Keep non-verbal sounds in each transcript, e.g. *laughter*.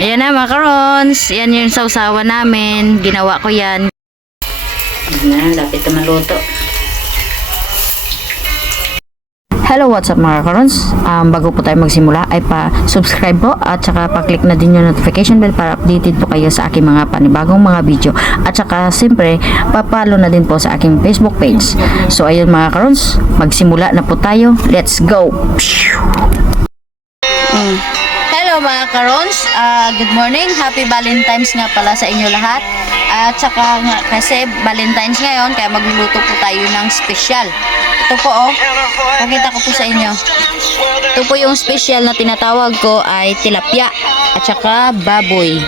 Ayan na macarons. Yan yung sausawa namin. Ginawa ko yan. Ayan na, lapit na maluto. Hello, what's up mga karons? Um, bago po tayo magsimula ay pa-subscribe po at saka pa-click na din yung notification bell para updated po kayo sa aking mga panibagong mga video. At saka siyempre, papalo na din po sa aking Facebook page. So ayun mga karons, magsimula na po tayo. Let's go! Mm. Hello mga karons, Ah, good morning. Happy Valentine's nga pala sa inyo lahat. At saka nga, kasi Valentine's ngayon, kaya magluluto po tayo ng special. Ito po oh, pakita ko po sa inyo. Ito po yung special na tinatawag ko ay tilapia at saka baboy.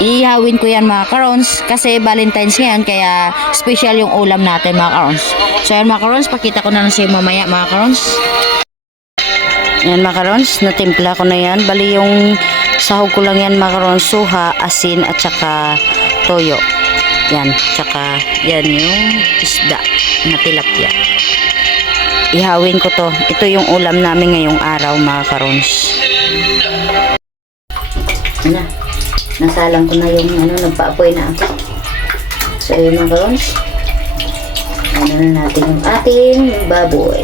Ihawin ko yan mga karons kasi Valentine's ngayon kaya special yung ulam natin mga karons. So yan mga karons, pakita ko na lang sa inyo mamaya mga karons. Yan macarons, natimpla ko na yan. Bali yung sahog ko lang yan macarons, suha, asin at saka toyo. Yan, tsaka yan yung isda na tilapia. Ihawin ko to. Ito yung ulam namin ngayong araw mga karons. Na, nasalang ko na yung ano, nagpaapoy na ako. So yun mga karons. Ano na natin yung ating baboy.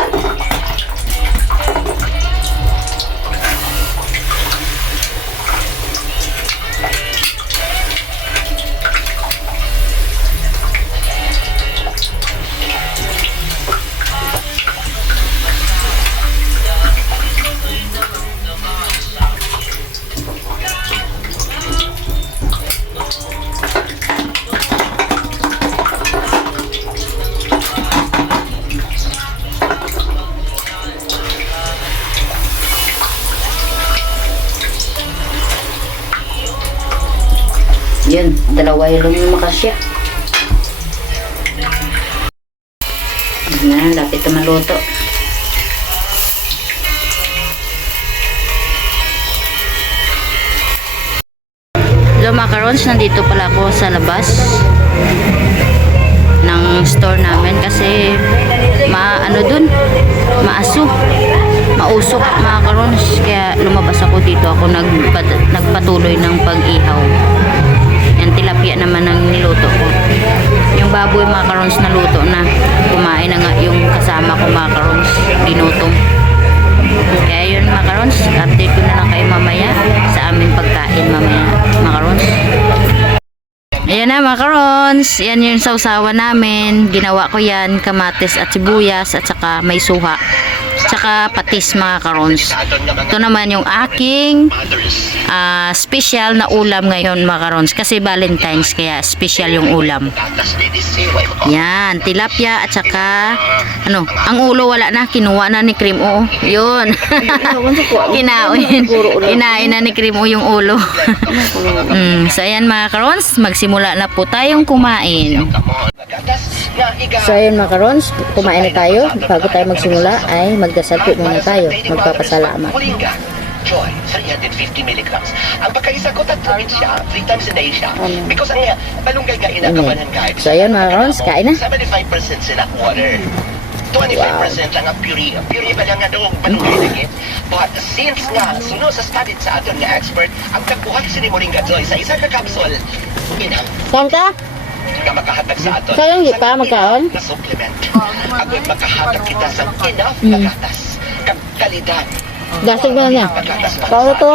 Yun, dalawa yung lang makasya. Na, lapit na maluto. Hello macarons, nandito pala ako sa labas ng store namin kasi ma ano dun maaso mausok mga karons kaya lumabas ako dito ako nagpat, nagpatuloy ng pag-ihaw yan tilapia naman ang niluto ko. Yung baboy mga karons na luto na. Kumain na nga yung kasama ko mga karons. Dinutong. Kaya yun mga karons update ko na lang kayo mamaya sa aming pagkain mamaya mga karons. Ayan na mga karons, yan yung sausawa namin. Ginawa ko yan, kamatis at sibuyas at saka may suha. Tsaka patis mga karons. Ito naman yung aking ah, special na ulam ngayon mga karons. Kasi Valentine's kaya special yung ulam. Yan, tilapia at saka ano, ang ulo wala na, kinuha na ni Cream O. Yun. *laughs* Kinain. Kinain na ni Cream yung ulo. *laughs* mm, so ayan mga karons, magsimula na po tayong kumain. So ayun mga karons, kumain na tayo. Bago tayo magsimula ay magdasal po muna tayo. Magpapasalamat. Moringa. Joy, 350 milligrams. Ang pagkaisagot at tumit siya, 3 times a day siya. Because ang balunggay nga inakabanan kahit. So ayun mga karons, kain na. 75% sila water. 25% lang ang puree. Ang puree ba lang nga daw ang balunggay lagi? But since nga, sunod sa study sa aton nga expert, ang nagbuhat si ni Moringa Joy sa isang kapsule, ina, Kain ka? Nga makahatag sa aton. Sayang di pa magkaon? Na supplement. Agoy makahatag kita sa enough na gatas. Kag kalidad. Gasig na niya. Pagkatas pa. Para to.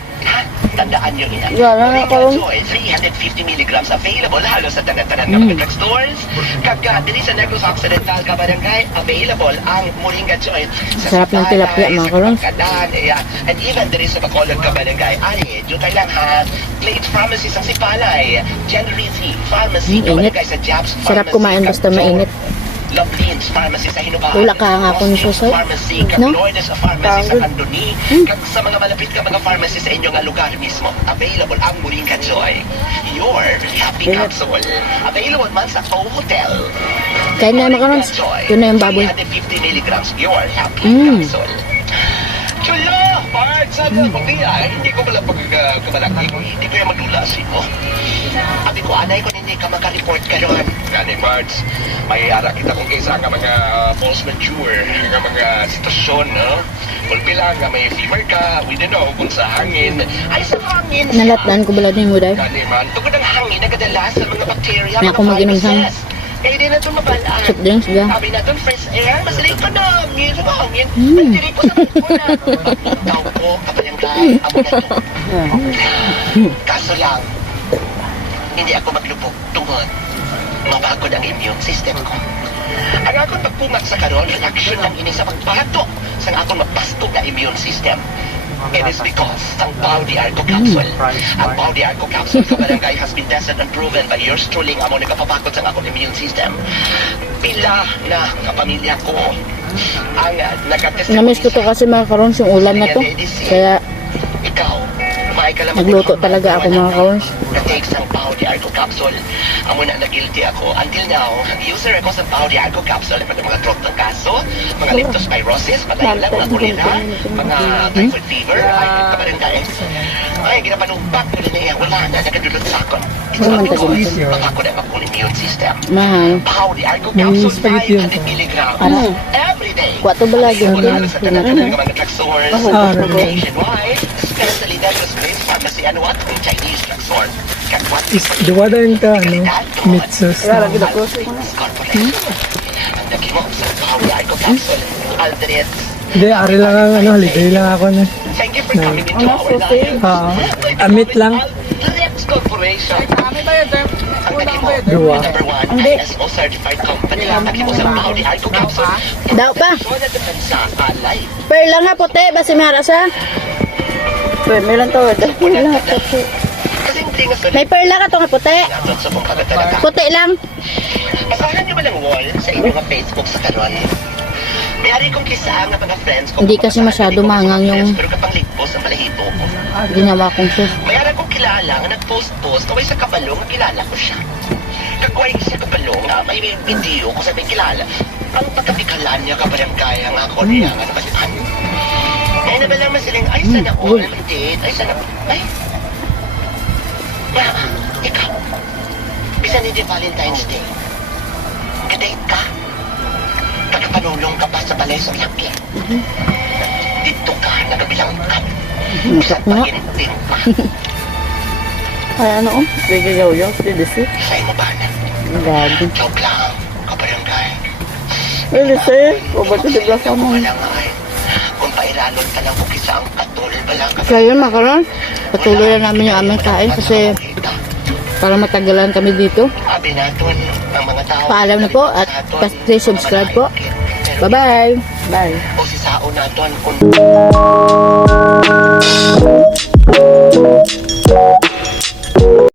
*laughs* Ha? Tandaan nyo ina. Wala na ako. Joy, 350 milligrams available halos sa tanan-tanan ng mga drugstores. Kagka dili sa Negros Occidental ka barangay, available ang Moringa Joy. Sa Sarap ng tilapia, mga yeah. And even dili sa Bacolod ka barangay. Ari, dito lang ha. Plate Pharmacy sa Sipalay. Generisi Pharmacy Mm, init. barangay sa Japs Sarap kumain basta mainit. Lovelin's Pharmacy sa Hinubahan. Wala ka nga akong susoy. Pharmacy, kag No? Lourdes Pharmacy sa Pagod. Candoni. Kag sa mga malapit ka mga pharmacy sa inyong lugar mismo. Available ang Moringa Joy. Your happy capsule. Available man sa O Hotel. Kain na mga karons. Yun na yung baboy. 350 milligrams. Your happy Mm. capsule. Chula! Bart! Sana mm. ay, hindi ko pala pagkamalaki. Hindi ko yung madulasin mo. Ko, anay ko hindi ka maka-report karon. Gani, Barts. Mayayara kita kung kaysa nga mga false mature, nga mga sitwasyon, no? Pulpila nga may fever ka, we don't know kung sa hangin. Ay, sa hangin! Nalatnan ko bala din mo dahil. Gani man, tugod ang hangin nagadala sa mga bakterya, Nga mga ako mag-inom sang- viruses. Kaya di na ito mabalaan. Soft drinks ba? Sabi na ito, fresh air, masaling ka na. Ngayon sa hangin, Hmm. nandiri ko sa kuna. Pagpuntaw ko, kapalyanggan, amo na *laughs* ito. *laughs* Kaso lang, hindi ako maglubog tungod. Mabagod ang immune system ko. Ang akong pagpungat sa karon, reaction lang ini sa pagbato sa akong mapastog na immune system. It is because ang Baudi Arco Capsule. Ang Baudi Arco Capsule sa barangay has been tested and proven by yours truly nga mo nagpapabakod sa akong immune system. Pila na kapamilya ko ang uh, nagkatestimony Namiss ko to kasi mga karons yung ulam na to. Kaya ikaw, ka lang nagluto talaga ako mga karons. na-take sang Paudi Arco Capsule. Amo na na-guilty ako. Until now, user ako sa Paudi Arco Capsule ay mga drug ng kaso, mga leptospirosis, mga ilang, mga kulira, mga typhoid fever, ay kabarangay. Ay, ginapanumpak ko rin niya. Wala na, nagadulot sa akon. It's Ano not because baka ko na makong immune system. Mahal. Paudi Arco Capsule, 500 milligrams. Ano? Every day. Kuha to balagi Available mo na sa tanan ng mga drug stores. Ah, Nationwide, space pharmacy ano at ang Chinese drug store. Kakwat Is duwadaan ka, ano, Pauli Arco Capsule. Aldred, Hindi, ari lang ang ano, holiday lang ako na. thank you for coming into our life. Oo. Amit lang. Aldred Corporation. Dua. Capsule. Daw pa. Alay. Perla nga puti. Basi mara sa. Perla meron to. Hindi nga sa May perla ka to nga puti. Puti lang. Basahan niyo ba ng wall sa inyong Facebook sa karon? May ari kong kisa ang mga friends ko. Hindi kasi masyado mangang yung- Pero kapang ligpos ang balahibo ko. Ginawa kong sus. May ari kong kilala nga nag-post-post kaway sa kabalong nga kilala ko siya. Kagway sa kabalong nga may video ko sa may kilala. Ang pagkabikalan niya kabarangay ang ako niya nga nabalikan. Ay nabala man silang, ay sana all date, ay sana, ay. Ya, ikaw. Bisa hindi Valentine's Day. Kadate ka. Nagpanulong ka pa sa balay sa laki. Dito ka, nagabilang ka. Bisa Masak nga. paginting pa. Ay ano oh. Gagayaw-yaw. Didisi. Sa imo ba na? Gagi. Joke lang, kabarangay. Didisi. Ubad ko di blas Ikaw mo. Pairalon ka lang kung kisa ang katul, bala ka. So yun mga. Patuloy na namin yung aming kain kasi para matagalan kami dito. Abi naton ang mga tao. Paalam na po at please subscribe po. Bye-bye. Bye. O si sao naton kung